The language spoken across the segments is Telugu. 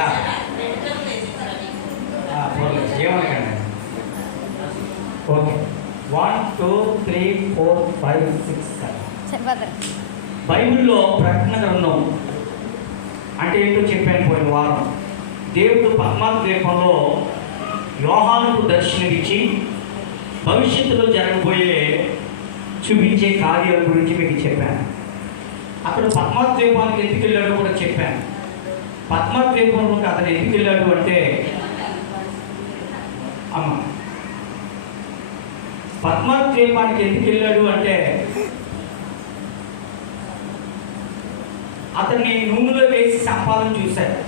యా ఏమనకండి. ఓకే 1 2 3 4 5 6 7. బైబిల్లో ప్రకటన గ్రంథం అంటే ఏంటో చెప్పాను పోయిన వారం. దేవుడు పద్మాద్వీపంలో యోహానుకు దర్శనమిచ్చి భవిష్యత్తులో జరగబోయే చూపించే కార్యాల గురించి మీకు చెప్పాను. అక్కడ పద్మాద్వీపానికి ఎందుకు వెళ్ళాడో కూడా చెప్పాను. పద్మాద్వీపంలోకి అతను ఎందుకు వెళ్ళాడు అంటే పద్మాద్వీపానికి ఎందుకు వెళ్ళాడు అంటే అతన్ని నూనెలో వేసి చంపాలని చూశాడు.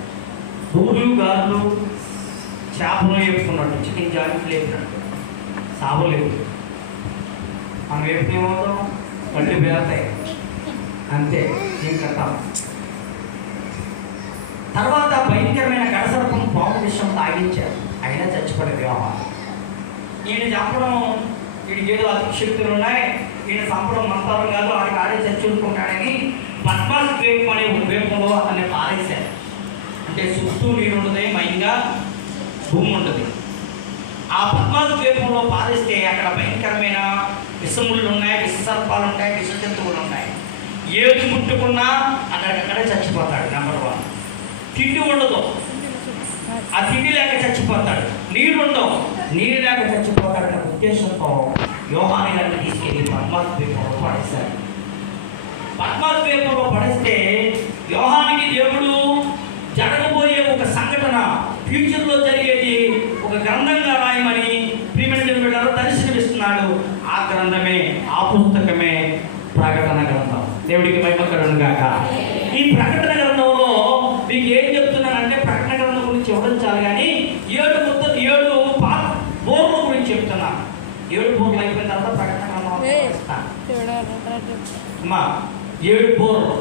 బూర్లు గారులు చేపలు వేపుకున్నట్టు, చికెన్ జాయింట్లు వేపినట్టు సాబలేదు. మనం వేపితే ఏమవుతాం, కళ్ళు పేరుతాయి అంతే, ఏం కట్టాం. తర్వాత భయంకరమైన గడసర్పం పాము విషయం తాగించారు, అయినా చచ్చిపోయే వ్యవహారం. ఈయన చంపడం, వీడికి ఏదో అతిశక్తులు ఉన్నాయి, ఈయన చంపడం మంత్రం కాదు, వాడికి ఆడే చచ్చుకుంటాడని పద్మాద్వీపం అనే ద్వీపంలో అతన్ని పారేశారు. అంటే చుట్టూ నీరు ఉంటుంది, మైంగా భూమి ఉంటుంది. ఆ పద్మాద్వీపంలో పారేస్తే అక్కడ భయంకరమైన విషముళ్ళు ఉన్నాయి, విషసర్పాలు ఉంటాయి, విష జంతువులు ఉన్నాయి. ఏది ముట్టుకున్నా అక్కడికక్కడే చచ్చిపోతాడు. నెంబర్ 1. తిండి ఉండదు, ఆ తిండి లేక చచ్చిపోతాడు. నీరు ఉండవు, నీరు లేక చచ్చిపోతాడు అనే ఉద్దేశంతో యోహాను గారిని తీసుకెళ్ళి పద్మాద్వీపంలో పడేశారు. పద్మాద్వీపంలో పడేస్తే యోహానికి దేవుడు జరగబోయే ఒక సంఘటన, ఫ్యూచర్లో జరిగేది ఒక గ్రంథంగా రాయమని ప్రియమైన దేవుడు దర్శనమిస్తున్నాడు. ఆ గ్రంథమే, ఆ పుస్తకమే ప్రకటన గ్రంథం. దేవుడికి మహిమ కలుగును గాక. ఈ ప్రకటన గ్రంథంలో మీకు ఏం చెప్తున్నానంటే, ప్రకటన గ్రంథం గురించి చెప్పడం చాలు, కానీ 7 బోర్ల గురించి చెప్తున్నాను. 7 బోర్లు అయిపోయిన తర్వాత ప్రకటన గ్రంథం అమ్మా. 7 బోర్లు,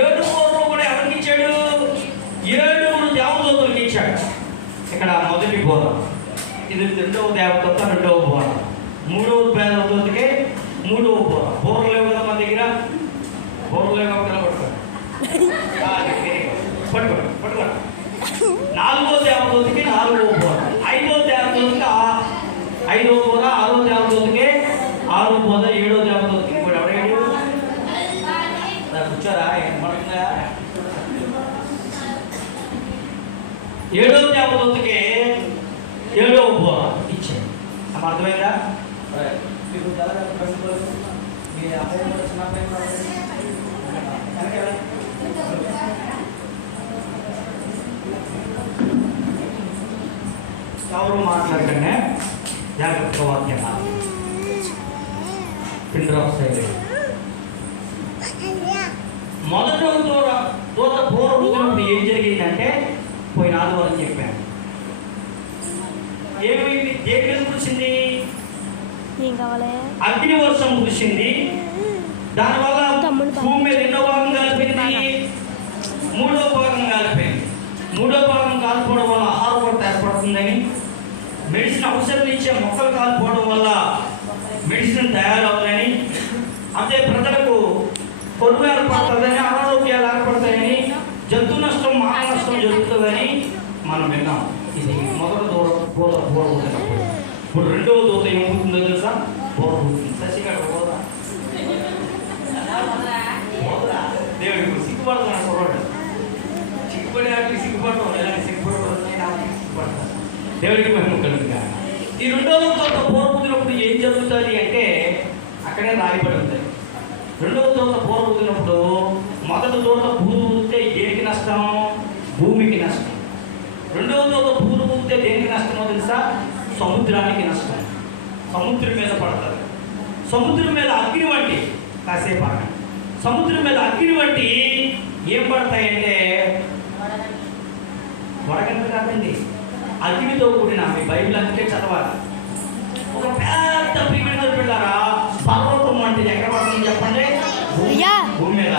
7 బోర్లు కూడా ఎవరికి ఇచ్చాడు? 7 దేవదూతలకు ఇచ్చాడు. ఇక్కడ మొదటి బోర, ఇది 2వ దేవదూత, 2వ బోర. 3వ దేవదూతకి 3వ బోర. బోర్లు లేవు కదా మన దగ్గర, బోర్లు లేవు పట్టుకోండి. 4వ దేవదూతకి 4వ బోర. 5వ దేవదూతకి 5వ బోర. 6వ దేవదూతకి 6వ బోర. 7వ దేవదూతకి ఇంకోటి ఎవడేడు కూర్చోరా, ఏం పడుతుందా? 7వ దేవదూతకి 7వ బోర ఇచ్చాడు. అర్థమైందా? ఎవరు మాట్లాడకండి, జాగ్రత్త వాక్యం పిండ్రాప్ సైడ్. మొదటి దూత పూర్వప్పుడు ఏం జరిగిందంటే, పోయిన ఆదివారం చెప్పాను. ఏమైంది? దేని కురిసింది? అగ్ని వర్షం కురిసింది. దానివల్ల భూమి మీద ఎన్నో భాగం కాలిపోయింది? 3వ భాగం కాలిపోయింది. 3వ భాగం కాలిపోవడం వల్ల ఆహార కొరత ఏర్పడుతుందని, మెడిసిన్ ఔషధాలు ఇచ్చే మొక్కలు కాలిపోవడం వల్ల మెడిసిన్ తయారవుతుందని, అదే ప్రజలకు కొరువు ఏర్పడుతుందని, అనారోగ్యాలు ఏర్పడతాయని, జంతు నష్టం, మానవ నష్టం జరుగుతుందని మనం విన్నాం. ఇది మొదటి బోధ పుట్టినప్పుడు. ఇప్పుడు 2వ దూత ఏమవుతుందో తెలుసా? బోధ పుట్టింది. శశిగారు బోధ దేవుడికి సిగ్గుపడుతున్నాడు. కుర్రాడు సిగ్గుపడే వాటికి సిగ్గుపడతాం, ఎలాంటి సిగ్గుపడతాం. దేవుడికి మహిమ కలుగుగా. ఈ 2వ దూత పూర్వపుదినప్పుడు ఏం జరుగుతుంది అంటే, అక్కడే రాయబడి ఉంది. 2వ దూత పూర్వపుదినప్పుడు మొదటి దూత పూర్వపుతే దేనికి నష్టం? భూమికి నష్టం. 2వ దూత పూర్వపుతే దేనికి నష్టమో తెలుసా? సముద్రానికి నష్టం. సముద్రం మీద పడతారు. సముద్రం మీద అగ్ని వంటి, కాసేపు ఆగండి, సముద్రం మీద అగ్ని వంటి ఏం పడతాయంటే, వడగంట కాదండి, అగ్నితో కూడిన, మీ బైబిల్ అంతే చదవాలి. ఒక పెద్ద ప్రియమైన పిల్లరా, పర్వతం అంటే ఎక్కడ పడుతుంది చెప్పండి? భూమి మీద.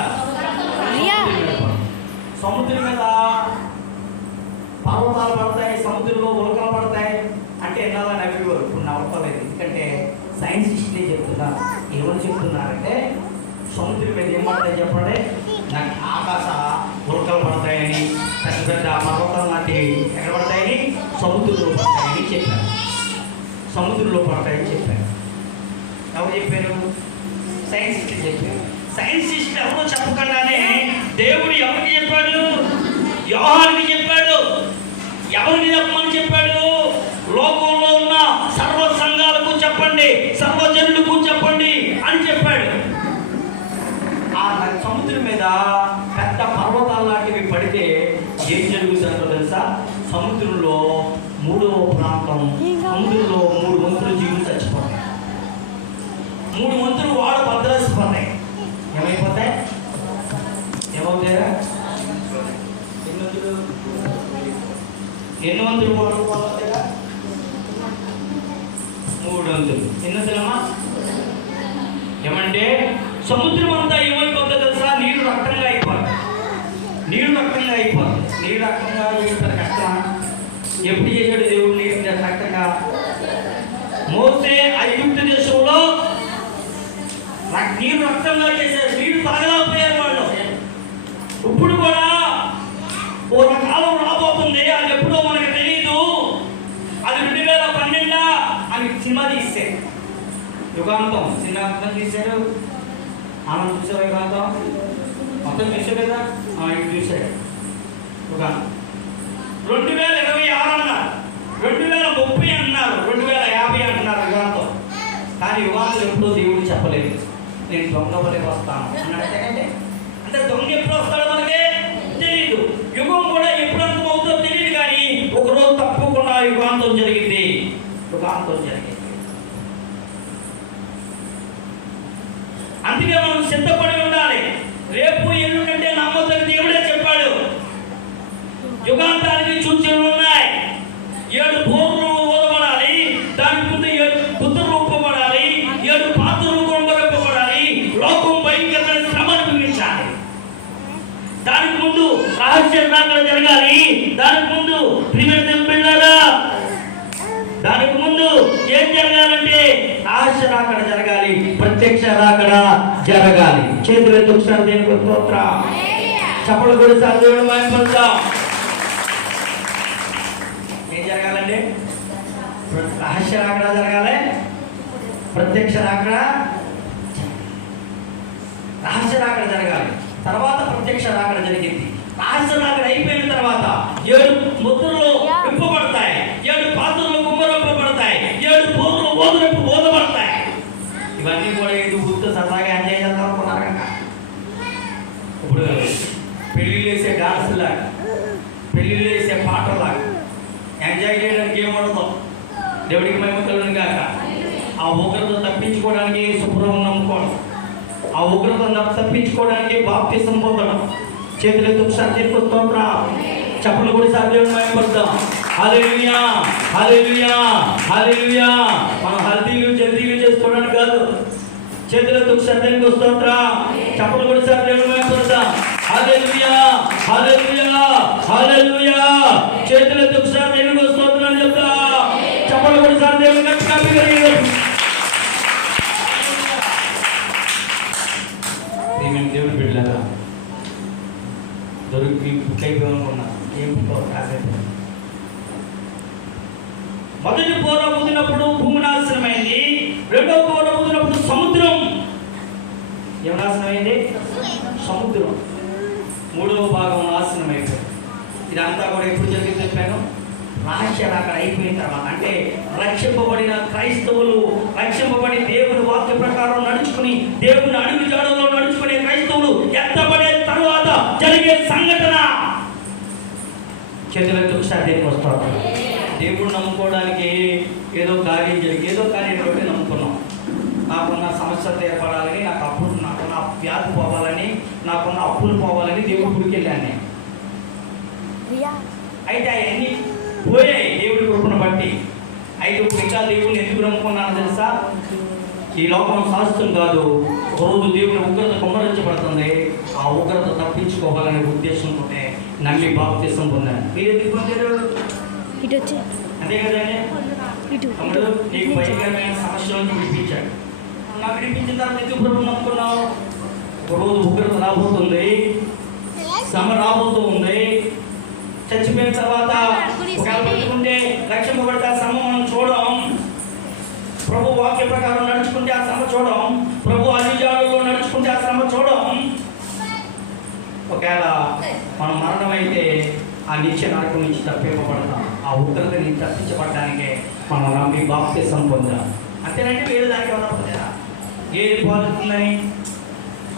సముద్రం మీద పర్వతాలు పడతాయి, సముద్రంలో ఉల్కలు పడతాయి అంటే ఎన్నాళ్ళ నవ్వేవారు. ఇప్పుడు నవ్వలేదు, ఎందుకంటే సైంటిస్టులే చెప్తున్నారు. ఎవరు చెప్తున్నారంటే, సముద్రం మీద ఏం పడతాయి చెప్పండి? నాకు ఆకాశ ఉల్కలు పడతాయని, పెద్ద పెద్ద పర్వతాలు లాంటివి ఎక్కడ పడతాయని? సముద్రంలో పడతాయని చెప్పారు. సముద్రంలో పడతాయని చెప్పారు. ఎవరు చెప్పారు? సైంటిస్టులు చెప్పారు. సైంటిస్టులు ఎవరో చెప్పకుండానే దేవుడు ఎవరికి చెప్పాడు? యోహానుకి చెప్పాడు. ఎవరికి చెప్పమని చెప్పాడు? లోకంలో ఉన్న సర్వ సంఘాలకు చెప్పండి, సర్వజనులకు చెప్పండి అని చెప్పాడు. ఆ సముద్రం మీద పెద్ద పర్వతాలు లాంటివి పడితే ఏం జరుగుతుందో తెలుసా? సముద్రంలో 3వ ప్రాంతం, సముద్రంలో 3 వంతులు జీవులు చచ్చిపోతాయి. 3 వంతులు వాడు భద్రసిపోతాయి. ఏమైపోతాయి? ఏమవుతాయా? ఎన్ని వంతులు వాడు పోతాయా? 3 వంతులు. ఎన్ని వంతులమ్మా? ఏమంటే సముద్రం అంతా ఏమైపోతుంది తెలుసా? నీరు రక్తంగా అయిపోతుంది. నీరు రక్తంగా అయిపోతుంది. నీరు రక్తంగా చేస్తారు కష్టమా? ఎప్పుడు చేశాడు దేవుడు నీరు రక్తంగా? మోసే ఐగుప్తు దేశంలో నీరు రక్తంగా చేశారు. నీరు తాగలేకపోయారు వాళ్ళు. ఇప్పుడు కూడా ఓ కాలం రాబోతుంది, అది ఎప్పుడో మనకు తెలియదు. అది 2012 అని సినిమా తీశారు. యుగాంతం సినిమా తీశారు. ఆనంద్ చూసారు యుగాంతం మొత్తం చూసారు కదా? ఇది చూశాడు యుగాంతం. 2026 అన్నారు, 2030 అన్నారు, 2050 అంటున్నారు యుగాంతం. కానీ యుగాంతం ఎప్పుడో దేవుడు చెప్పలేదు. నేను దొంగ వలె వస్తాను అన్నాడు. అంటే దొంగ ఎప్పుడు వస్తాడో మనకే తెలియదు. యుగం కూడా ఎప్పుడు అంతమవుతుందో తెలియదు. కానీ ఒకరోజు తప్పకుండా యుగాంతం జరిగింది. యుగాంతం జరిగింది. అందుకే మనం సిద్ధపడి ఉండాలి. రేపు ఎల్లుండంటే నమ్మొద్దని దేవుడే చెప్పాడు. యుగాంతానికి సూచనలు ఉన్నాయి. 7 బోర్లు ఊదబడాలి. దాని ముందు 7 బుద్ధులు ఊపబడాలి. 7 పాత్రలు కొనబడబడాలి. లోకం భయంకరమైన శ్రమ అనుభవించాలి. దానికి ముందు రహస్య రాకడ జరగాలి. దానికి ముందు ప్రియమైన బిడ్డలారా, దానికి ముందు ఏం జరగాలంటే రహస్య రాకడ జరగాలి, ప్రత్యక్ష రాకడ జరగాలి. చేతులెత్తి ఒకసారి దేవునికి స్తోత్రం. చప్పట్లు కొట్టి దేవుని మహిమపరుద్దాం. ఏం జరగాలండి? రహస్య రాకడ జరగాలి, ప్రత్యక్ష రాకడ. రహస్య రాకడ జరగాలి, తర్వాత ప్రత్యక్ష రాకడ జరిగింది. రహస్య రాకడ అయిపోయిన తర్వాత 7 ముద్రలు విప్పబడతాయి, 7 పాత్రలు కుమ్మరింపబడతాయి, 7 బోర్లు ఊదబడతాయి. ఇవన్నీ కూడా ఎందుకు గుర్తు సరదాగా ఎంజాయ్ చేద్దాం అనుకున్నారు కదా? ఇప్పుడు పెళ్లిళ్ళు వేసే డాన్స్ లాగా, పెళ్లిళ్ళు వేసే పాటలాగా ఎంజాయ్ చేయడానికి ఏమడదు. దేవుడికి మహిమ కలుగును గాక. ఆ ఉగ్రత తప్పించుకోవడానికి శుభ్రం నమ్ముకోవడం, ఆ ఉగ్రత తప్పించుకోవడానికి బాప్తిసం పొందడం. చేతులెత్తి ఒకసారి దేవునికి స్తోత్రం. చప్పట్లు కొట్టి దేవుని మహిమపరుద్దాం. హల్లెలూయా, హల్లెలూయా, హల్లెలూయా. మనం హల్దీలు జల్దీలు చేసుకోవడానికి కాదు. చేతులెత్తి ఒకసారి దేవునికి స్తోత్రం. చప్పట్లు కొట్టి దేవుని మహిమపరుద్దాం. హల్లెలూయా, హల్లెలూయా, హల్లెలూయా. చేతులెత్తి ఒకసారి దేవునికి స్తోత్రం చెప్తా. చప్పట్లు కొట్టి దేవుని గట్టిగా దేవుని బిడ్డలారా, దొరికి పుట్టైపోయానుకున్నా. ఏం కాసేపు మొదటి పోర ఊదినప్పుడు భూమి నాశనమైంది. రెండో పోర ఊదినప్పుడు సముద్రం ఏం నాశనమైంది? సముద్రం. 3వ భాగం నాశనం అయిపోయింది. ఇదంతా కూడా ఎప్పుడు జరిగింది చెప్పాను? రహస్య రాకడ అయిపోయిన తర్వాత. అంటే రక్షింపబడిన క్రైస్తవులు, రక్షింపబడి దేవుని వాక్య ప్రకారం నడుచుకుని, దేవుని అడుగు జాడలో నడుచుకునే క్రైస్తవులు ఎత్తబడే తర్వాత జరిగే సంఘటన. చేతులెత్తి ఒకసారి దేనికి వస్తారు. దేవుడు నమ్ముకోవడానికి ఏదో కార్యం జరిగి, ఏదో కార్యం బట్టి నమ్ముకున్నాం. నాకున్న సమస్య ఏర్పడాలని, నాకున్న వ్యాధి పోవాలని, నాకున్న అప్పులు పోవాలని దేవుడి గుడికి వెళ్ళాను నేను. అయితే అవన్నీ పోయాయి దేవుడి కృపను బట్టి. అయితే ఇప్పుడు ఇంకా దేవుడిని ఎందుకు నమ్ముకున్నాను తెలుసా? ఈ లోకం శాస్త్రం కాదు. రోజు దేవుని ఉగ్రత కుమ్మరించబడుతుంది. ఆ ఉగ్రత తప్పించుకోవాలనే ఉద్దేశంతోనే నమ్మి బాప్తిసం పొందాను. మీరు ఎందుకు పొందారు? అదే కదండి. తమ్ముడు నీకు భయంకరమైన సమస్య నుంచి విడిపించాడు. నాకు విడిపించిన తర్వాత ఎందుకు ప్రభు నమ్ముకున్నావు? ఒక రోజు ఉగ్రత రాబోతుంది, శ్రమ రాబోతూ ఉంది, చచ్చిపోయిన తర్వాత ఒకవేళ బతుకుంటే రక్షింపబడితే ఆ శ్రమ మనం చూడడం, ప్రభు వాక్య ప్రకారం నడుచుకుంటే ఆ శ్రమ చూడడం, ప్రభు అధిజాడుల్లో నడుచుకుంటే ఆ శ్రమ చూడడం. ఒకవేళ మనం మరణం అయితే ఆ నిత్య నరకం నుంచి తప్పింపబడతాం. ఆ ఉగ్రత నుంచి తప్పించబడటానికే మనం నమ్మి బాప్తిసం పొందాం. అంతేనంటే వేరే దానికి ఏమన్నా పొందా? ఏది పోతుందని,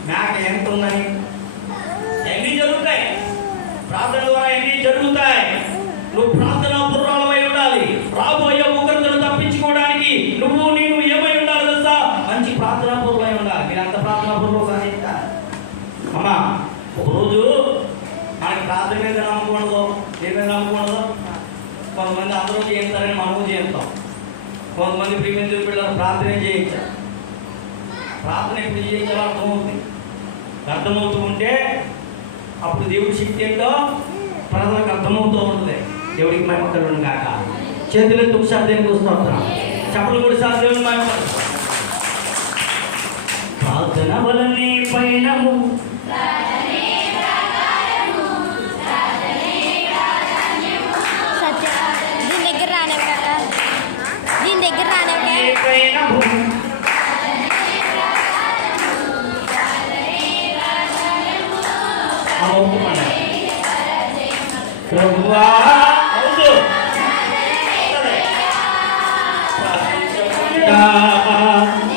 మేక ఎంత ఉందని, ఎన్ని జరుగుతాయి. ప్రార్థన ద్వారా ఎన్ని జరుగుతాయి. నువ్వు ప్రార్థన పూర్వాలమై ఉండాలి. రాబోయే ఉగ్రతను తప్పించుకోవడానికి నేను ఏమై ఉండాలి తెలుసా? మంచి ప్రార్థనా పూర్వమై ఉండాలి. మీరు అంత ప్రార్థనా పూర్వం సాధిస్తారు. అమ్మా, ఒకరోజు మనకి ప్రార్థన మీద నమ్మకం ఉండదు, దేని మీద నమ్మకం ఉండదు. కొంతమంది అందరూ చేస్తారని మనము చేస్తాం. కొంతమంది ప్రియమైన పిల్లలు ప్రార్థన చేయించారు. ప్రార్థన ఎప్పుడు చేయించాలో అర్థమవుతూ ఉంటే అప్పుడు దేవుడి శక్తి ఏంటో ప్రజలకు అర్థమవుతూ ఉంటుంది. దేవుడికి మహిమ కలుగును గాక. చేతులెత్తి ఒకసారి దేవునికి వస్తున్నాం. చెప్పలు కూడా సార్ దేవుని మహిమ. ప్రార్థన వలనే పయనము, ప్రభువా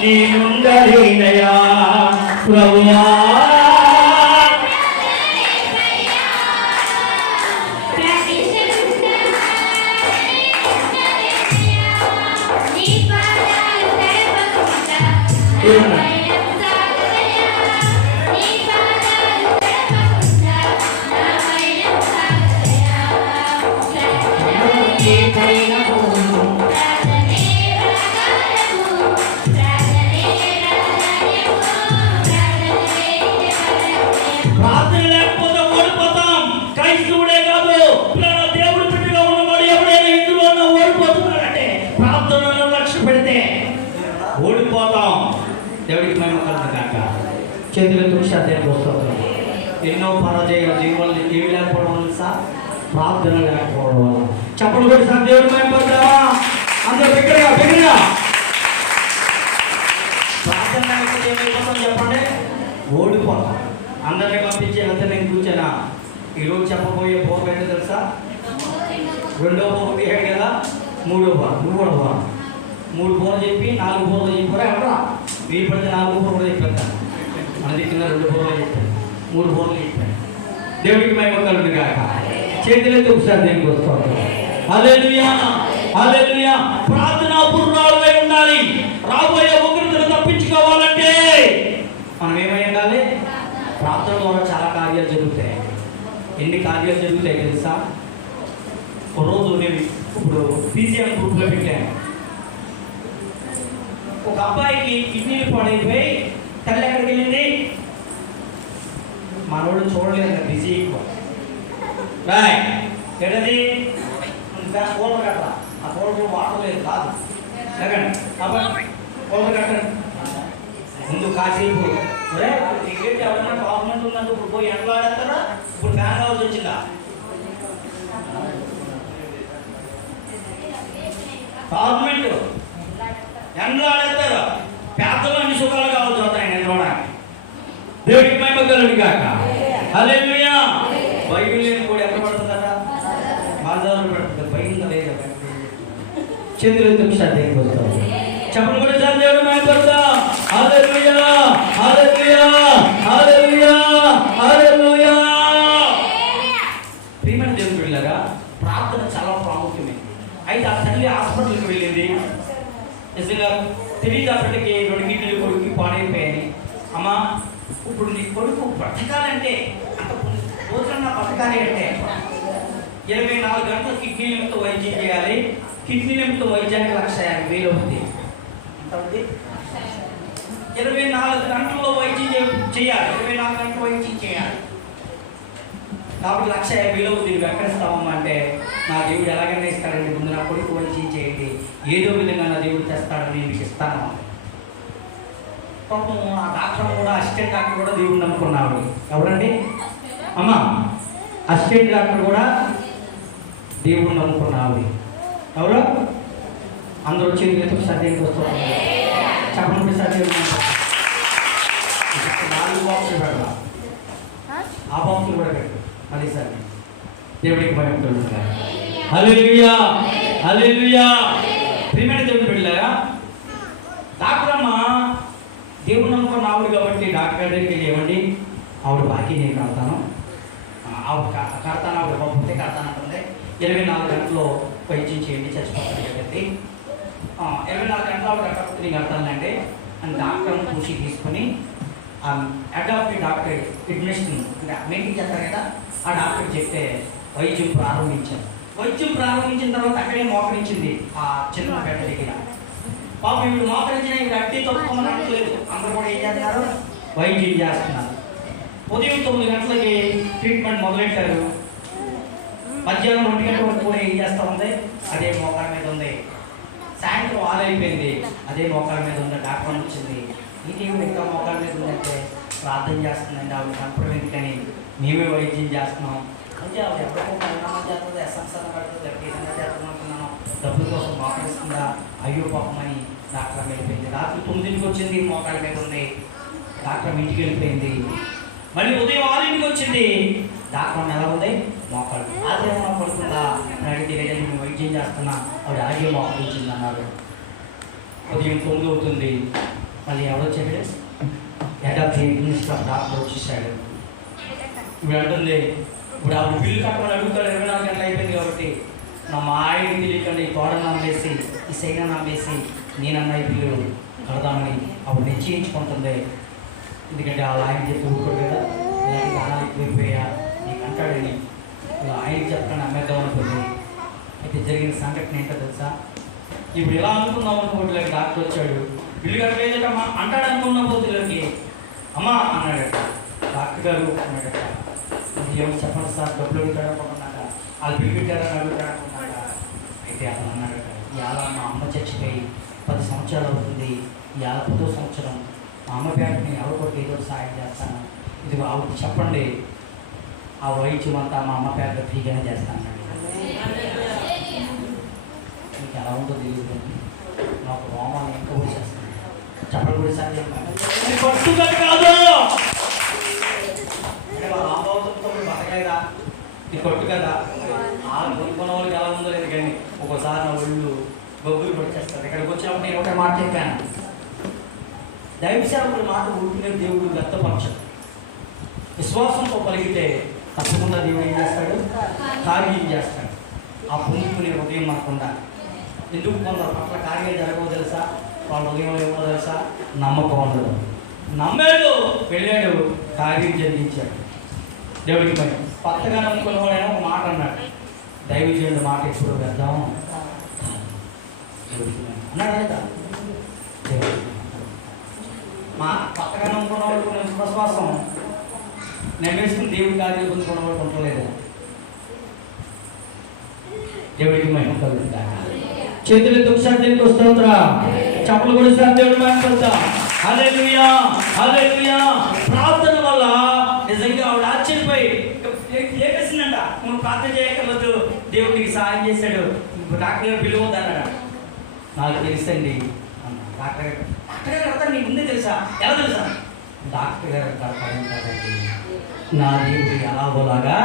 నేనుండలేనయా, ప్రభువా ఓడిపోతాం. దేవుడికి మహిమ కలుగును గాక. చేతులతో శాతం వస్తుంది. ఎన్నో పరాజయ జీవులు ఏమి లేకపోవడం వల్ల, ప్రార్థన లేకపోవడం వల్ల. చెప్పలు కూడా సార్ దేవుడి మహిమ పడతావా? అందరూ బిగ్గరగా బిగ్గరగా. ప్రార్థన లేకపోతే ఏమైపోతాం చెప్పండి? ఓడిపోతాం. అందరినీ పంపించే అంతా నేను కూర్చోనా? ఈరోజు చెప్పబోయే బోర్ ఏంటో తెలుసా? రెండో బోర్ తీయాడు కదా, మూడో బోర్, నువ్వు కూడా బోర్. 3 బోర్లు చెప్పి 4 బోర్లు చెప్పారా? ఎవరా వీలు పడితే 4 బోర్లు చెప్పేస్తాను. మన దిక్కున 2 బోర్లు చెప్పాను, 3 బోర్లు చెప్పాను. దేవుడికి మహిమ కలుగును గాక. చేతులెత్తి ఒకసారి దేవునికి వస్తాం. హల్లెలూయా, హల్లెలూయా. ప్రార్థనా పూర్ణాలమై ఉండాలి. రాబోయే ఉగ్రతను తప్పించుకోవాలంటే మనం ఏమై ఉండాలి? ప్రార్థన ద్వారా చాలా కార్యాలు జరుగుతాయి. ఎన్ని కార్యాలు జరుగుతాయి తెలుసా? ఒక రోజు నేను ఇప్పుడు పీసీఎం గ్రూప్లో పెట్టాను. ఒక అబ్బాయికి కిడ్నీలు పాడైపోయి తల్లి ఎక్కడికి వెళ్ళింది? మనోడు చూడలేదు, బిజీ ఎక్కువ. రాయ్ ఎడది కూలర్ కట్ట. ఆ కూలర్ వాటర్ లేదు కాదు. సెకండ్ అబ్బాయి కూలర్ కట్టండి. ముందు కాసేపు టికెట్ ఎవరైనా గవర్నమెంట్ ఉన్నట్టు ఇప్పుడు పోయి ఎండలో ఆడేస్తారా? ఇప్పుడు ఫ్యాన్ కావాల్సి వచ్చిందా? గవర్నమెంట్ ఎండలో ఆడేస్తారు. పేదలు అన్ని సుఖాలు కావాల్సి వస్తాయి నేను చూడడానికి. దేవుడికి మహిమ కలుగును గాక. హల్లెలూయా. బైబిల్ లేని కూడా ఎక్కడ పడుతుందట? బాజారులో పెడుతుంది. భయంగా లేదు. చేతులెత్తి ఒకసారి దేవునికి వస్తాం. చెప్పలు కూడా సార్ దేవుడు మహిమ పడతాం. హల్లెలూయా, హల్లెలూయా, హల్లెలూయా, హల్లెలూయా. ప్రియమైన దేవుని బిడ్డలారా, ప్రార్థన చాలా ప్రాముఖ్యమే. అయితే ఆ తల్లి హాస్పిటల్కి వెళ్ళింది. నిజంగా తెలియదు అప్పటికి 2 కిడ్నీలు కొడుకు పాడైపోయాయి. అమ్మా, ఇప్పుడు నీ కొడుకు బ్రతకాలంటే అంత రోజున నా బ్రతకాలి అంటే 24 గంటలు కిడ్నీ నిమిత్తం వైద్యం చేయాలి. కిడ్నీ నిమిత్తం వైద్యానికి 1,50,000 అవుతుంది. ఎంత అవుతుంది? 24 గంటల్లో వైద్యం చేయాలి. 24 గంటలు వైద్యం చేయాలి కాబట్టి 1,50,000 అవుతుంది. నువ్వు ఎక్కడ ఇస్తావమ్మా అంటే, నా దేవుడు ఎలాగైనా ఇస్తాడండి, ముందు నా కొడుకు వైద్యం చేయండి, ఏదో విధంగా నా దేవుడు తెస్తాడని నేను మీకు ఇస్తాను. పాపం ఆ డాక్టర్ కూడా, అసిస్టెంట్ డాక్టర్ కూడా దేవుడు నమ్ముకున్నాడు. ఎవరండి? అమ్మా, అసిస్టెంట్ డాక్టర్ కూడా దేవుడు నమ్ముకున్న ఆవిడ ఎవరు? అందరూ వచ్చి ఎత్తుకు సర్దేకి వస్తారు. చెప్పండి సర్దే 4 బాక్సులు పెడతా, ఆ బాక్సులు కూడా పెట్టు. అది సార్ దేవుడికి భయం కలుగుతారు. హల్లెలూయా, హల్లెలూయా. ప్రియమైన దేవుడు బిడ్డలారా, డాక్టర్ అమ్మ దేవుడు నమ్ముకున్న ఆవిడ కాబట్టి డాక్టర్ గారి దగ్గరికి వెళ్ళి ఏమండి ఆవిడ బాకీ నేను కడతాను, ఆవిడ కడతాను, ఆవిడ పంపితే కడతాను అంటుంది. 24 గంటల్లో వైద్యం చేయండి, చచ్చిపోతాను కాబట్టి 24 గంటలు ఆవిడ కట్టకపోతే నేను కడతానండి అని డాక్టర్ని పూసి తీసుకొని head of the doctor admission maintain చేస్తారు కదా, ఆ డాక్టర్ చెప్తే వైద్యం ప్రారంభించాను. వైద్యం ప్రారంభించిన తర్వాత అక్కడే మోకరించింది ఆ చిన్న పేట దగ్గర. పాపం ఇప్పుడు మోకరించిన ఇక్కడ అడ్డీ తప్పుకోమని అనట్లేదు, అందరూ కూడా ఏం చేస్తున్నారు, వైద్యం చేస్తున్నారు. ఉదయం 9 గంటలకి ట్రీట్మెంట్ మొదలెట్టారు. మధ్యాహ్నం 2 గంటల వరకు కూడా ఏం చేస్తూ ఉంది, అదే మోకాల మీద ఉంది. సాయంత్రం 6 అయిపోయింది, అదే మోకాల మీద ఉంది. డాక్టర్ వచ్చింది, నీకేమి ఇంకా మోకాల మీద ఉందంటే ప్రార్థన చేస్తుందండి, ఆవిడ కనపడం ఎందుకని మేమే వైద్యం చేస్తున్నాం. అంటే ఆవిడ ఎవరికో పరిణామం చేస్తుంది, ఎస్ఎంసర్ పడుతుంది, ఏదైనా చేస్తాం అనుకున్నాను, డబ్బుల కోసం మోకరిస్తుందా, అయ్యో పాపం అని డాక్టర్ వెళ్ళిపోయింది. రాత్రి 9కి వచ్చింది, మోకాల మీద ఉంది. డాక్టర్ ఇంటికి వెళ్ళిపోయింది. మళ్ళీ ఉదయం 6కి వచ్చింది, డాక్టర్ ఎలా ఉంది, మోకాలు. ఆదేమో పడుతుందా అని అడిగితే లేదండి మేము వైద్యం చేస్తున్నా, ఆవిడ ఆగే మోకరించింది అన్నారు. ఉదయం 9 అవుతుంది, మళ్ళీ ఎవరు వచ్చాడు, head of the minister of doctor వచ్చేసాడు. ఇప్పుడు అంటుంది, ఇప్పుడు ఆవిడ బిల్లు కట్టమని అడుగుతాడు. 24 గంటలు అయిపోయింది కాబట్టి మా ఆయనకి తెలియకుండా ఈ కోడను నమ్మేసి ఈ సైన నమ్మేసి నేనన్న ఈ బిల్లు కడదామని ఆవిడ నిశ్చయించుకుంటుంది. ఎందుకంటే వాళ్ళ ఆయన చెప్పి ఊరుకోడు కదా, ఇలాంటి దానాలు ఎక్కువైపోయా నీకు అంటాడని ఇలా ఆయనకి చెప్పకుండా అమ్మేద్దాం అనుకుంది. అయితే జరిగిన సంఘటన ఏంటో తెలుసా, ఇప్పుడు ఎలా అనుకున్నాం అనుకోవట్లేదు, డాక్టర్ వచ్చాడు, బిల్లు కట్టలేదమ్మా అంటాడు అనుకున్న పోతులకి, అమ్మ అన్నాడట. డాక్టర్ గారు అన్నాడట, ఏమో చెప్పండి సార్, డబ్బులు అడుగుతాడనుకున్నాక వాళ్ళు బిల్లు పెట్టారని అడుగుతాడనుకున్నాక. అయితే అతను అన్నాడట, ఇవాళ మా అమ్మ చచ్చిపోయి 10 సంవత్సరాలు అవుతుంది, ఇవాళ 10వ సంవత్సరం మా అమ్మ పేరుని ఎవరికొట్టి ఏదో సాయం చేస్తాను, ఇది ఆవిడకి చెప్పండి, ఆ వైద్యం అంతా మా అమ్మ పేరులో ఫ్రీగానే చేస్తాను. మీకు ఎలా ఉందో తెలియదు కానీ నాకు రోమాలు ఇంకా వచ్చేస్తాను. చెప్పడం కూడా సార్ పట్టుకలు కాదు, రామబాబుతో బతకలేదా, ఇది కొట్టు కదా. ఆ కొనుక్కున్న వాళ్ళకి ఎలా ఉందో లేదు కానీ ఒక్కోసారి నా ఒళ్ళు బొగ్గులు వచ్చేస్తారు. ఇక్కడికి వచ్చినప్పుడు నేను ఒకటే మాట చెప్పాను, దైవసేవకుడి మాట ఊరినే దేవుడు వ్యక్తపరచడు. విశ్వాసంతో పలిగితే తప్పకుండా దేవుడు ఏం చేస్తాడు, కార్యం చేస్తాడు. ఆ పొందుకునే ఉదయం మనకుండా. ఎందుకు కొందరు పట్ల కార్యాలు జరగవు తెలుసా, వాళ్ళ ఉదయం ఏమో తెలుసా, నమ్మకం ఉండదు. నమ్మాడు, వెళ్ళాడు, కార్యం జరిగించాడు. దేవుడికి పని కొత్తగా నమ్ముకున్నవాడైనా ఒక మాట అన్నాడు, దైవజనుడి మాట ఎప్పుడు వెళ్దాం అన్నాడు కదా. మా కొత్తగా నమ్ముకున్న వాళ్ళు కొన్ని విశ్వాసం నేను వేసుకుని దేవుడి కార్యం పొందుకున్న వాళ్ళు ఉండలేదు. దేవుడికి మహిమ కలుగుతా. చేతులు దుఃఖానికి వస్తుందా, చప్పలు కొడుస్తా, దేవుడి మహిమ కలుగుతా. హల్లెలూయా, హల్లెలూయా. ప్రార్థన వల్ల నిజంగా ఆవిడ ఆశ్చర్యపోయి ఏకేసిందంట, నువ్వు ప్రార్థన చేయగలదు, దేవుడికి సహాయం చేశాడు, డాక్టర్ గారు పిలువద్దన్నాడు. నాకు తెలుసండి డాక్టర్ గారు, డాక్టర్ గారు కడతాను నీకు ముందే తెలుసా, ఎలా తెలుసా, డాక్టర్ గారు కడతాను కదండి, నా దేవుడు ఎలాగోలాగా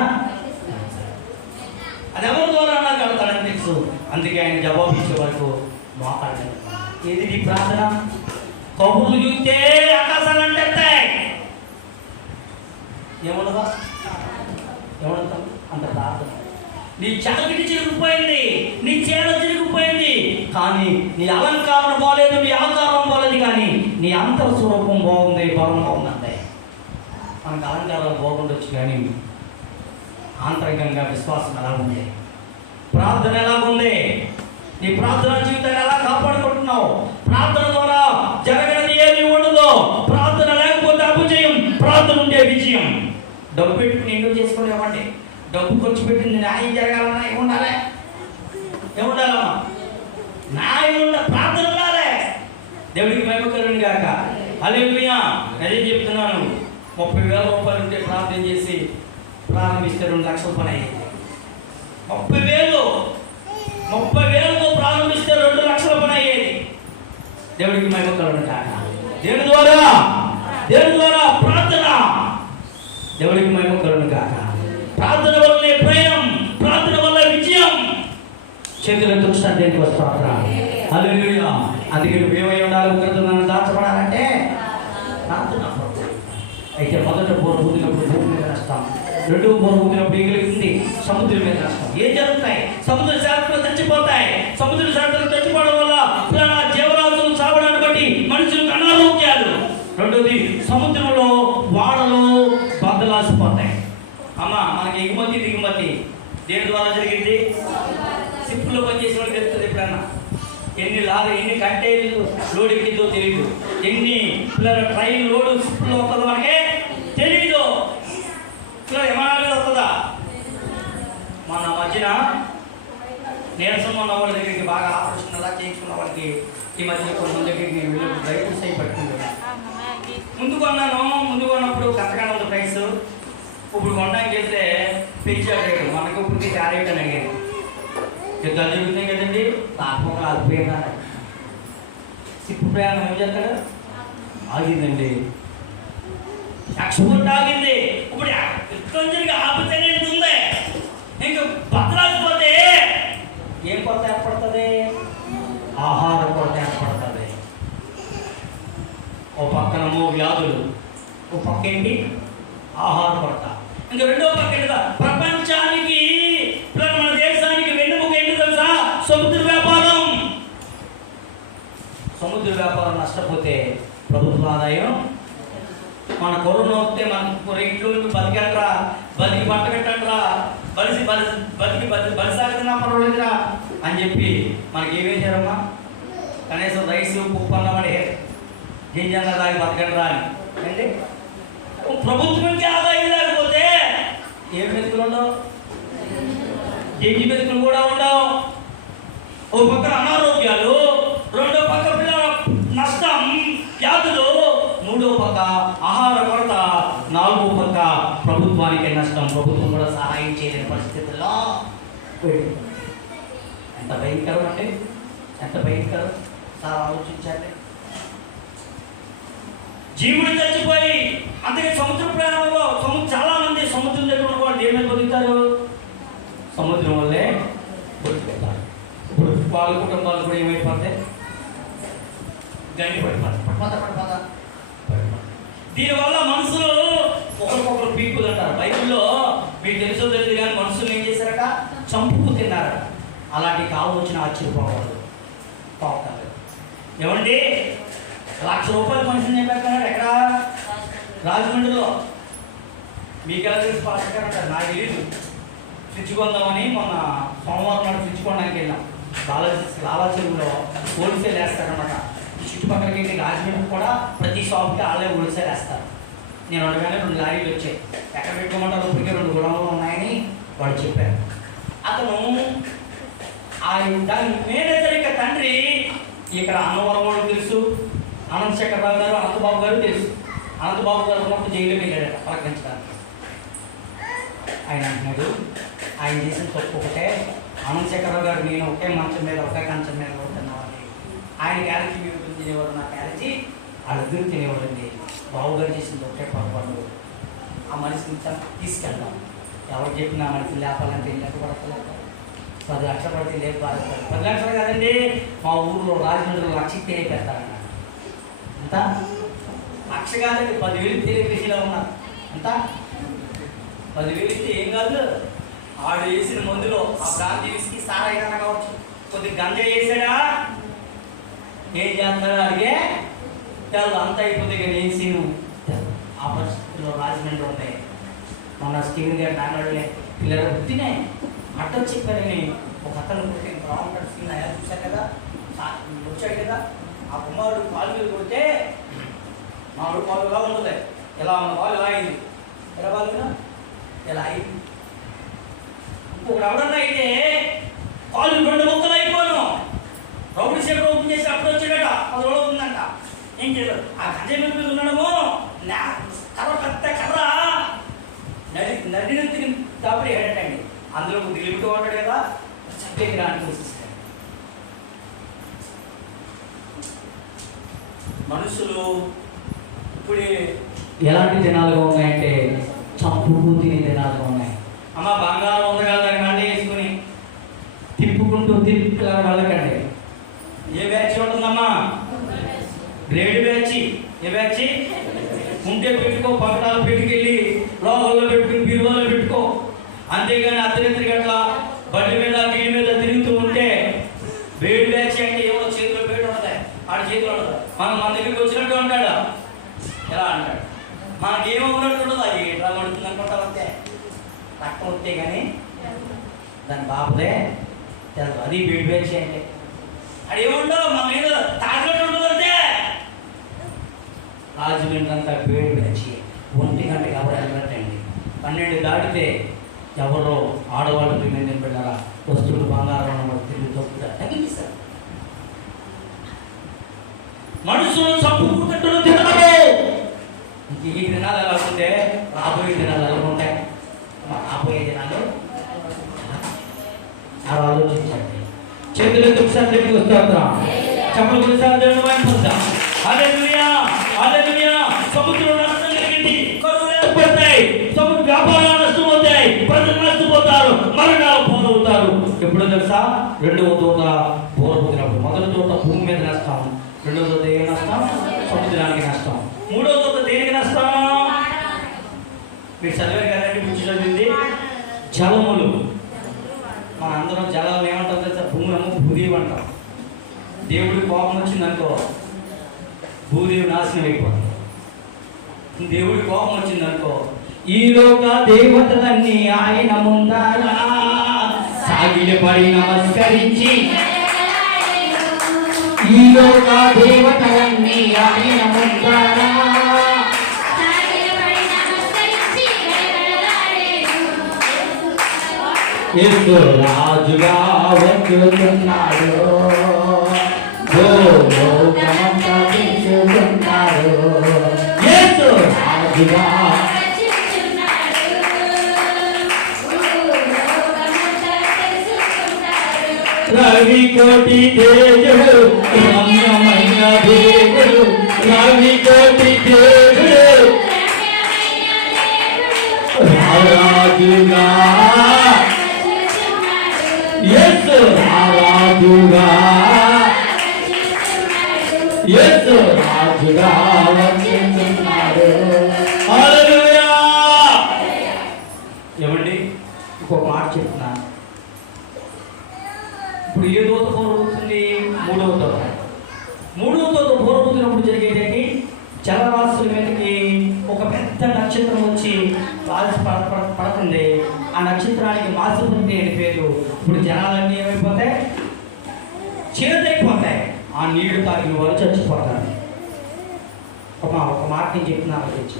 అది ఎవరి ద్వారా నాకు కడతాడని తెలుసు, అందుకే ఆయన జవాబు ఇచ్చే వరకు మోకాడు. ఏది నీ ప్రార్థన, కబుర్లు చూస్తే ఆకాశాలు అంటే ఏముండదా, ఏమంటాం అంత ప్రార్థన. నీ చదవిటి చిరిగిపోయింది, నీ చీర చిరిగిపోయింది, కానీ నీ అలంకారం బాగలేదు, నీ ఆకారం బాగలేదు, కానీ నీ అంతర స్వరూపం బాగుంది, బలం బాగుందంటే. మనకు అలంకారాలు బాగుండొచ్చు కానీ ఆంతరికంగా విశ్వాసం ఎలా ఉంది, ప్రార్థన ఎలాగుంది, నీ ప్రార్థన జీవితాన్ని ఎలా కాపాడుకుంటున్నావు. ప్రార్థన ద్వారా జరగనిది ఏది ఉండదు, ప్రార్థన లేకపోతే అపజయం, ప్రార్థన ఉంటే విజయం. డబ్బు పెట్టుకుని ఎందుకు చేసుకునేవ్వండి, డబ్బు ఖర్చు పెట్టింది న్యాయం జరగాలన్నా ఏముండాలి, ఏముండాలమ్మా, న్యాయం ఉండ, ప్రార్థన ఉండాలి. దేవుడికి మహిమకరుని గాక. హల్లెలూయా. అదే చెప్తున్నాను, 30,000 రూపాయలు ఉంటే ప్రార్థన చేసి ప్రారంభిస్తే 2 లక్షల పని అయ్యింది. 30,000 దేవుడికి మహిమ కలుగును గాక. దేవుని ద్వారా ప్రార్థన, దేవుడికి మహిమ కలుగును గాక. ప్రార్థన వల్లే ప్రయాణం, ప్రార్థన వల్ల విజయం. చేతులతో దేనికి వస్తా. హల్లెలూయా. అందుకే నువ్వేమై ఉండాలి? ఉగ్రతను దాచబడాలంటే ప్రార్థన. అయితే మొదట బోరు ఊదినప్పుడు భూమి మీద నష్టం, రెండవ బోరు ఊదినప్పుడు ఏగలుగుతుంది సముద్రం మీద నష్టం. ఏం జరుగుతాయి? సముద్ర శాస్త్రాలు చచ్చిపోతాయి. సముద్ర శాస్త్రాలు చచ్చిపోవడం వల్ల జీవరాశులు సాగడాన్ని బట్టి మనుషులకు అనారోగ్యాలు. రెండోది సముద్రంలో వాడలు బద్దలాసిపోతాయి. అమ్మ మనకి ఎగుమతి దిగుమతి దేని ద్వారా జరిగింది? సిప్పులో పనిచేసిన వాళ్ళు తెలుస్తుంది. ఎప్పుడన్నా ఎన్ని కంటైనర్లు లోడ్ ఎక్కిందో తెలియదు, ఎన్ని ట్రైన్ లోడు సిప్పులో వస్తుందో మనకే తెలీదు. విమానాల మీద వస్తుందా? మన మధ్యన నీరసం ఉన్న వాళ్ళ దగ్గరికి, బాగా ఆపరేషన్ అలా చేయించుకున్న వాళ్ళకి ఈ మధ్య కొన్ని దగ్గరికి రైతులు సై పట్టుకుంటారు. ముందు కొన్నప్పుడు కష్టంగా ఉంది ప్రైస్. ఇప్పుడు కొనడానికి వెళ్తే పెంచాడు. మనకి ఇప్పుడు క్యారెట్ అని అడిగాను. యుద్ధాలు జరుగుతున్నాయి కదండి, తాపంగా ఆగిపోయినా సిప్పు ప్రయాణం ఏం చేస్తాడు? ఆగిందండి. ఎక్స్పోర్ట్ ఆగింది. ఇప్పుడు యుద్ధం జరిగి ఆపితేనే ఉంది. ఇంకా బద్దలాగిపోతే ఏం కొరత ఏర్పడుతుంది? ఆహార కొరత ఏర్పడుతుంది. ఓ పక్కనమో వ్యాధులు, ఓ పక్క ఏంటి? ఆహార కొరత. ఇంకా రెండో పక్క ఏంటిదా? ప్రపంచానికి, మన దేశానికి వెన్నుముక ఏంటి తెలుసా? సముద్ర వ్యాపారం. సముద్ర వ్యాపారం నష్టపోతే ప్రభుత్వ ఆదాయం. మన కరోనా వస్తే మన ఇంట్లో బతికేట్రా, బతికి పంట పెట్టండిరా, బలిసాగినా పర్వాలేదురా అని చెప్పి మనకి ఏమేసారమ్మా? కనీసం రైసు ఉప్పు అన్నవాడే గింజన్న దాగి బతకండిరా అని. అంటే ప్రభుత్వంకి ఆదాయం లేకపోతే ఏం మెతుకులు ఉండవు, గింజి మెతుకులు కూడా ఉండవు. ఓ పక్కన అనారోగ్యాలు, రెండో పక్క పిల్లల నష్టం, వ్యాధులు, మూడో పక్క ఆహార కొరత, నాలుగో పక్క ప్రభుత్వానికి నష్టం. ప్రభుత్వం కూడా సహాయం చేయలేని పరిస్థితుల్లో ఎంత భయంకరం అంటే ఎంత భయంకరం సార్ ఆలోచించండి. జీవుడు చచ్చిపోయి, అందుకే సముద్ర ప్రయాణంలో చాలా మంది సముద్రం దగ్గర ఉన్న వాళ్ళు ఏమైనా బతుకుతారు? సముద్రం వల్లే బతుకుతారు. ఇప్పుడు వాళ్ళ కుటుంబాలు కూడా ఏమైపోతాయి? గండి పడిపోతారు. దీనివల్ల మనుషులు ఒకరికొకరు పీపులు అంటారు. బైబిల్లో మీకు తెలుసో తెలియదు కానీ మనుషులు ఏం చేశారట? చంపుకు తిన్నారట. అలాంటి కావు వచ్చిన ఆశ్చర్యపోవాలి. ఏమండి, ₹1,00,000 మనిషిని చెప్పారు ఎక్కడ? రాజమండ్రిలో. మీకు ఎలా తెలిసి పాస్టర్ అంటారు? నాకు తెలియదు. ఫ్రిడ్జ్ కొందామని మొన్న సోమవారం నాడు ఫ్రిడ్జ్ కొనడానికి వెళ్ళాం. లాలాచెరువులో హోల్సేల్ వేస్తారనమాట. చుట్టుపక్కలకి వెళ్ళి రాజమండ్రి కూడా ప్రతి షాప్కి వాళ్ళే హోల్సేల్ వేస్తారు. నేను ఉండగానే 2 లారీలు వచ్చాయి. ఎక్కడ పెట్టుకోమంటారు? ఇప్పటికే 2 గొడవలు ఉన్నాయని వాడు చెప్పారు. అతను దాని మేనేజర్ యొక్క తండ్రి ఇక్కడ అన్నవరం వాడు తెలుసు, అనంతశేఖరరావు గారు, అనంతబాబు గారు తెలుసు. అనంతబాబు గారు ఉన్నప్పుడు జైలు వెళ్ళాడట పలకరించడానికి. ఆయన అంటున్నాడు, ఆయన చేసిన తప్పు ఒకటే. అనంతశేఖరరావు గారు నేను ఒకే మంచం మీద ఒకే కంచం మీద ఉంటున్నామని. ఆయన క్యారెట్ మీరు తినేవాడు, నా క్యారెట్ వాళ్ళిద్దరు తినేవాడండి. బాబు గారు చేసింది ఒకటే పొరపాటు. ఆ మనిషిని తీసుకెళ్దాం. ఎవరు చెప్పిన ఆ మనిషిని లేపాలంటే లేకపోవడలేదు. 10 లక్షలు పడితే లేపు బాధపడతారు. 10 లక్షలు కాదండి, మా ఊళ్ళో రాజమండ్రిలో 1,00,000 తెలియపెడతారన్న. అంత 1,00,000 కాదండి, 10,000 తెలియపేసేలా ఉన్నారు. అంత 10,000 ఇస్తే ఏం కాదు. ఆడు వేసిన మందులో ఆ బ్రాంతి విసికి సారైనా కావచ్చు, కొద్దిగా గంజ వేసాడా, ఏం చేస్తాడో అడిగే తెలు అంతా అయిపోతే కానీ ఏం సీను. ఆ పరిస్థితుల్లో రాజమండ్రి ఉంటాయి. మొన్న స్టీవెన్ గారు నాన్నడులే పిల్లలు వృత్తినే అడ్డం చెప్పారని ఒక అతను కొట్టే బాగుంటాడు సీన్ అయ్యా చూశారు కదా, వచ్చాడు కదా. ఆ కుమారుడు కాలు మీద కొడితే మామిడి పాలు ఎలా ఉంటుంది, ఎలా ఉన్న పాలు ఎలా అయింది, ఎలా బాగా ఎలా అయింది. ఇంకొకటి ఎవడన్నా అయితే కాలు 2 ముక్కలు అయిపోను. రౌడీ షేప్ ఓపెన్ చేసి అప్పుడు వచ్చాడట, 10 రోజులు అవుతుందంట. ఏం చేశారు? ఆ గంజాయి మీద ఉన్నాడము, కర్ర పెద్ద కర్ర నడినెత్తిని దాపడి ఏడటండి. అందులో కొద్ది లిమిట్ ఉంటాడు కదా, చప్పేది రాని చూసిస్తాడు. మనుషులు ఇప్పుడే ఎలాంటి దినాలుగా ఉన్నాయంటే చంపుకు తినే దినాలుగా ఉన్నాయి. అమ్మ బంగారం ఉంది కదా నాటి వేసుకుని తిప్పుకుంటూ వెళ్ళకండి. ఏ బ్యాచ్ ఉంటుందమ్మా? Grade batch. ఏ బ్యాచ్ ఉంటే పెట్టుకో, పక్కడాలు పెట్టుకెళ్ళి లోపల్లో పెట్టుకుని బీరువాలో పెట్టుకో. అంతేగాని అర్ధరాత్రి గట్ల బండి మీద వీడి మీద తిరుగుతూ ఉంటే వేడి బ్యాచ్ అంటే ఏమో చేతిలో వేడి ఉండదు, ఆడ చేతిలో ఉండదు. మన దగ్గరికి వచ్చినట్టు ఉంటాడు. ఎలా అంటాడు? మనకేమో ఉన్నట్టు ఉండదు. అది ఎట్లా పడుతుంది అనుకుంటా వస్తే రక్తం వస్తే కానీ దాని బాబుదే తెలుసు. అది వేడి బ్యాచ్ అంటే అది ఏముండవు, మన మీద తాగినట్టు ఉండదు. అంటే రాజమండ్రి అంతా వేడి బ్యాచ్. 1 గంటకి ఎవరు వెళ్ళటండి. 12 దాటితే ఎవరో ఆడవాళ్ళు తిరిగి పెట్టారా వస్తువులు బంగారం తిరిగి తప్పుదా తగ్గిస్తారు. మనుషులు చంపుకుంటున్న తినరు. ఈ దినాలు ఎలా ఉంటే రాబోయే దినాలు ఎలా ఉంటాయి? రాబోయే దినాలు అలా ఆలోచించండి. చేతులు దుఃఖాన్ని వస్తా చెప్పలు సముద్రం నష్టం కలిగింది, కరువులు ఏర్పడతాయి, సముద్ర వ్యాపారాలు నష్టమవుతాయి, ప్రజలు నష్టపోతారు, మరణాలు పాలవుతారు. ఎప్పుడు తెలుసా? 2వ దూత బోరబోగినప్పుడు. మొదటి దూత భూమి మీద నష్టం, 2వ దూత ఏ నష్టం? సముద్రానికి నష్టం. 3వ దూత దేనికి నష్టం? మీరు చదివారు కదండి, గుర్తు చదివింది జలములు. మన అందరం జలాలు ఏమంటాం తెలుసా? భూములము భూదేవి అంటాం. దేవుడి కోపం వచ్చిందనుకో భూదేవి నాశనం అయిపోతుంది. దేవుడి కోపం వచ్చిందనుకో ఈ లోక దేవతలన్నీ ఆయన ముందర సాగిలపడి నమస్కరించి, ఈ లోక దేవతలన్నీ ఆయన ముందర యేసు రాజుగా వచ్చుతున్నాడు, లోకమంతా తీసుకున్నాడు. యేసు రాజుగా రవి కోటి తేజుడు రమ్యమైన దేవుడు, రవి కోటి తేజుడు రాజుగా యేసు రాజుగా యేసు రాజుగా వచ్చుతున్నాడు. హల్లెలూయా. ఏమండి ఇంకొక మాట చెప్తున్నా. ఇప్పుడు ఏ దూత పూర్వవుతుంది? 3వ దూత. 3వ దూత పూర్వవుతున్నప్పుడు జరిగేదేంటి? జలరాశుల మీదకి ఒక పెద్ద నక్షత్రం వచ్చి కాల్చి పడుతుంది. ఆ నక్షత్రానికి మాసిపతి అని పేరు. ఇప్పుడు జనాలన్నీ ఏమైపోతాయి? చేదైపోతాయి. ఆ నీళ్లు తాగిన వాళ్ళు చచ్చిపోతారు. ఒక మాట నేను చెప్తున్నాను, ఆలోచించి.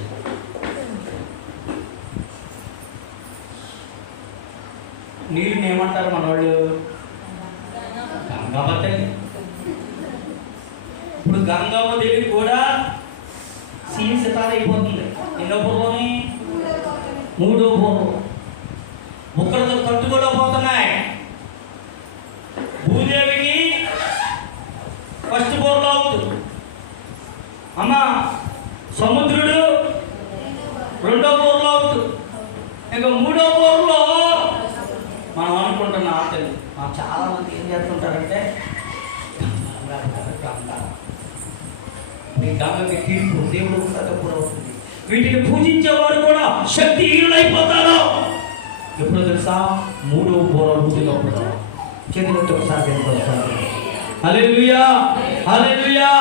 నీళ్ళని ఏమంటారు మన వాళ్ళు? గంగమ్మ తల్లి. ఇప్పుడు గంగమ్మ దేవి కూడా సీన్ సితార అయిపోతుంది. ఎన్నో పూర్వని? 3వ పూర్వం. ఒక్కరితో కట్టుకోలేకపోతున్నాయి. భూదేవికి ఫస్ట్ బోర్లో అవుతుంది అమ్మ, సముద్రుడు 2వ బోర్లో అవుతుంది. ఇంకా 3వ బోర్లో మనం అనుకుంటున్న ఆటలు. చాలా మంది ఏం చేస్తుంటారంటే మీ గంగకి తీర్పు దేవుడు కూడా అవుతుంది. వీటిని పూజించేవాడు కూడా శక్తిహీనులైపోతారు. ఎప్పుడు తెలుసా? 3వ బోర ఊదినప్పుడు. చేతులతో ఒకసారి హల్లెలూయా హల్లెలూయా.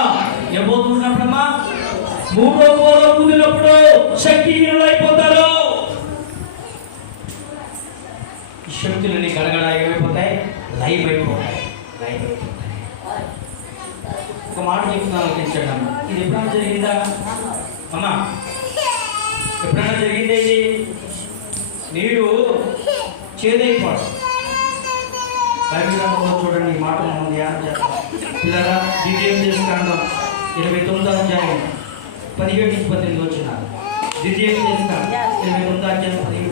ఏమవుతున్నప్పుడమ్మా? 3వ బోర ఊదినప్పుడు శక్తిహీనులైపోతారు. శక్తులని గడగడ ఏమైపోతాయి? లైవ్ అయిపోతాయి. ఒక మాట చెప్తున్నాను, ఆలోచించండి. ఇది ఎప్పుడైనా జరిగిందా అమ్మా? ఎప్పుడైనా జరిగిందే? ఇది నీరు చేదైపోవడం. బైబిల్ గ్రంథంలో చూడండి, ఈ మాట మనం ధ్యానం చేస్తాం. పిల్లరా, ద్వితీయం చేస్తాను 29వ అధ్యాయం 17-18 వచ్చినారు. ద్వితీయం చేస్తాను 29వ అధ్యాయం 17